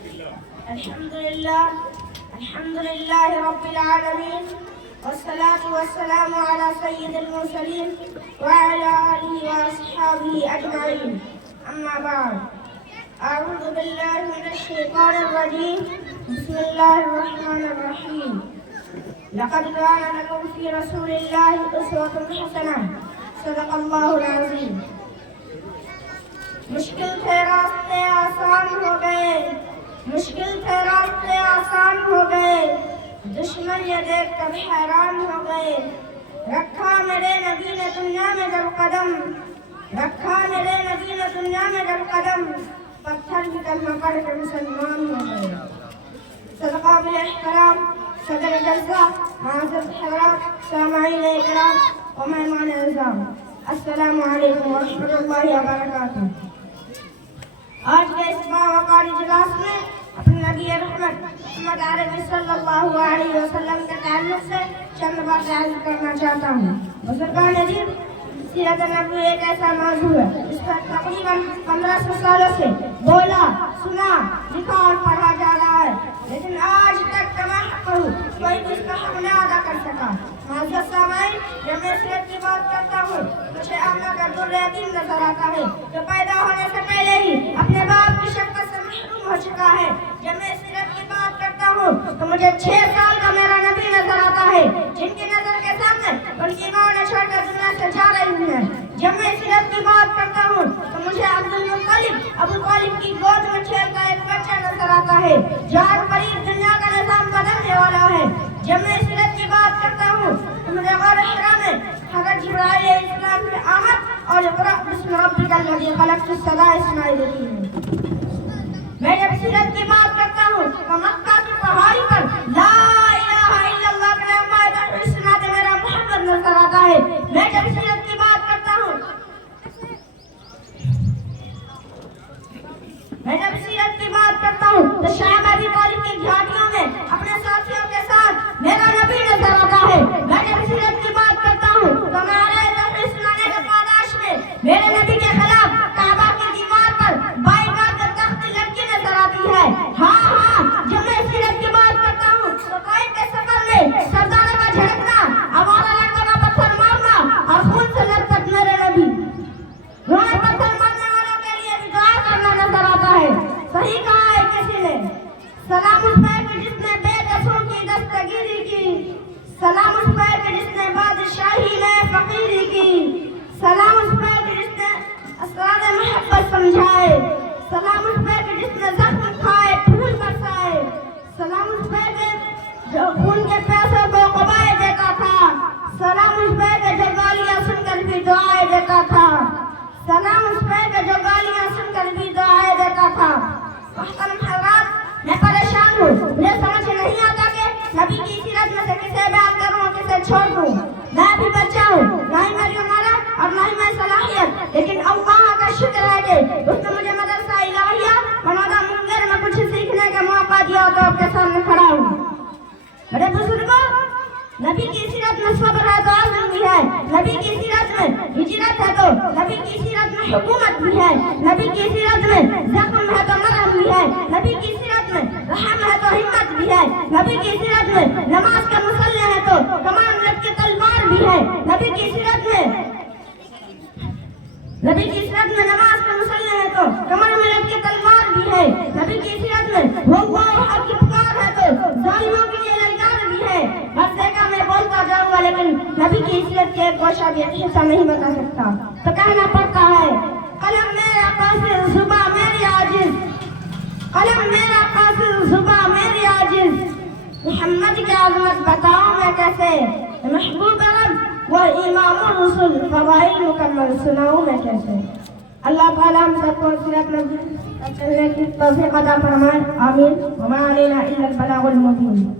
الحمد لله رب العالمين والصلاة والسلام على سيد المرسلين وعلى آله وأصحابه أجمعين أما بعد أعوذ بالله من الشيطان الرجيم بسم الله الرحمن الرحيم لقد كان لكم في رسول الله أسوة حسنة صدق الله العظيم مشکل تھے راستے آسان ہو گئے مشکل تھے راستے آسان ہو گئے دشمن یہ دیکھ کر حیران ہو گئے رکھا میرے نبی نے دنیا میں جب قدم رکھا میرے نبی نے دنیا میں جب قدم پتھر بھی کلمہ پڑھ کر مسلمان ہو گئے صدقہ بالاحترام صدر جلسہ معزز حضرات سامعین اکرام و مہمان اعزام السلام علیکم ورحمۃ اللہ وبرکاتہ۔ آج کے اس باوقار اجلاس میں اپنے نبی رحمت محمد عربی صلی اللہ علیہ وسلم کے تعلق سے چند باتیں عرض کرنا چاہتا ہوں۔ بزرگان دین، سیرت نبوی ایک ایسا موضوع ہے جس پر تقریباً 1500 سالوں سے بولا، سنا، لکھا اور پڑھا جا رہا ہے، لیکن آج تک کما حق کوئی بھی اس کا حق نہ ادا کر سکا۔ معزز سامعین، جب میں سیرت کی بات کرتا ہوں مجھے آمنہ کا در یتیم نظر آتا ہے جو پیدا ہونے سے پہلے ہی اپنے باپ کی شفقت سے محروم ہو چکا ہے۔ جب میں سیرت کی بات کرتا ہوں تو مجھے 6 سال کا میرا نبی نظر آتا ہے جن کی نظر کے سامنے ان کی ماں نے چھوڑ کر دنیا سے جا رہی ہے۔ جب میں سیرت کی بات کرتا ہوں تو مجھے عبدالمطلب ابو طالب کی گود میں کھیلتا ایک بچہ نظر آتا ہے جو ہر قریب دنیا کا نظام بدلنے والا ہے۔ جب میں سیرت کی بات کرتا ہوں تو مجھے غور حرا میں حضرت جبرائیل علیہ السلام کی آمد اور اقرأ بسم ربک الذی خلق کی صدا سنائی دیتی ہے۔ میں جب سیرت کی بات کرتا ہوں تو مکہ کی پہاڑی پر لا الہ الا اللہ کا نغمہ سناتے میرا محمد نظر آتا ہے۔ میں جب سیرت کی بات کرتا ہوں تو شاہب ابی طالب کی گھاٹیوں میں اپنے ساتھیوں کے ساتھ میرا نبی نظر آتا ہے۔ میں جب سیرت کی بات کرتا ہوں تو نعرہ تحریک سنانے کے پاداش میں میرے نبی کے خلاف کعبہ کی دیوار پر بائیکاٹ کا تخت لڑکی نظر آتی ہے۔ ہاں جب میں سیرت کی بات کرتا ہوں تو طائف کے سفر میں سرداروں کا جھڑکنا، آوارہ لڑکوں کا پتھر مارنا اور خون سے لطپت میرے نبی روئے پتھر مارنے والوں کے لیے بھی دعا کرنا نظر آتا ہے۔ صحیح کہا ہے کسی نے، سلام اس پر کہ جس نے بے کسوں کی دستگیری کی، سلام اس پر کہ جس نے بادشاہی میں فقیری کی، سلام اس پر کہ جس نے اسرار محبت سمجھائے، سلام اس پر کہ جس نے زخم کھائے پھول برسائے، سلام اس پر کہ جو خون کے پیسوں کو قبائے دیتا تھا، سلام اس پر کہ جو گالیاں سن کر بھی دعائیں دیتا تھا، سلام اس پر کہ جو گالیاں سن کر بھی دعائیں دیتا تھا۔ محترم حضرات، میں پریشان ہوں، مجھے سمجھ نہیں آتا کہ نبی کی سیرت میں سے کسے بیان کروں اور کسے چھوڑ دوں۔ میں ابھی بچہ ہوں، نہ ہی میری عمر اور نہ ہی میں صلاحیت، لیکن اللہ کا شکر ہے کہ اس نے مجھے مدرسہ الہیہ بنادہ منگر میں کچھ سیکھنے کا موقع دیا تو آپ کے سامنے کھڑا ہوں۔ میرے بزرگوں، نبی کی سیرت میں صبر ہے تو عزم بھی ہے، نبی کی سیرت میں ہجرت ہے تو نبی کی سیرت میں حکومت بھی ہے، نبی کی سیرت میں زخم ہے تو مرہم بھی ہے، نبی کی سیرت میں رحم ہے تو ہمت بھی ہے، نبی کی سیرت میں نماز کا مسلح ہے تو کمان لٹکی تلوار بھی ہے، نبی کی سیرت میں نماز کا مسلح ہے تو کمر میں لٹکی تلوار بھی ہے، نبی کی سیرت میں وہ حق کی پکار ہے تو ظالموں کے لیے للکار بھی ہے۔ بس دیکھا میں بولتا جاؤں گا لیکن نبی کی سیرت کے ایک گوشہ بھی ایک حصہ نہیں بتا سکتا، تو کہنا پڑتا ہے قلم میرا قاصر زباں میری عاجز، قلم میرا قاصر زباں میری عاجز، محمد کی عظمت بتاؤں میں کیسے، محبوب رب وہ امام الرسل فضائل مکمل سناؤں میں کیسے۔ اللہ تعالیٰ ہم سب کو سیرت میں چلنے کی توفیق عطا فرمائے، آمین۔ وما علینا الا البلاغ المبین۔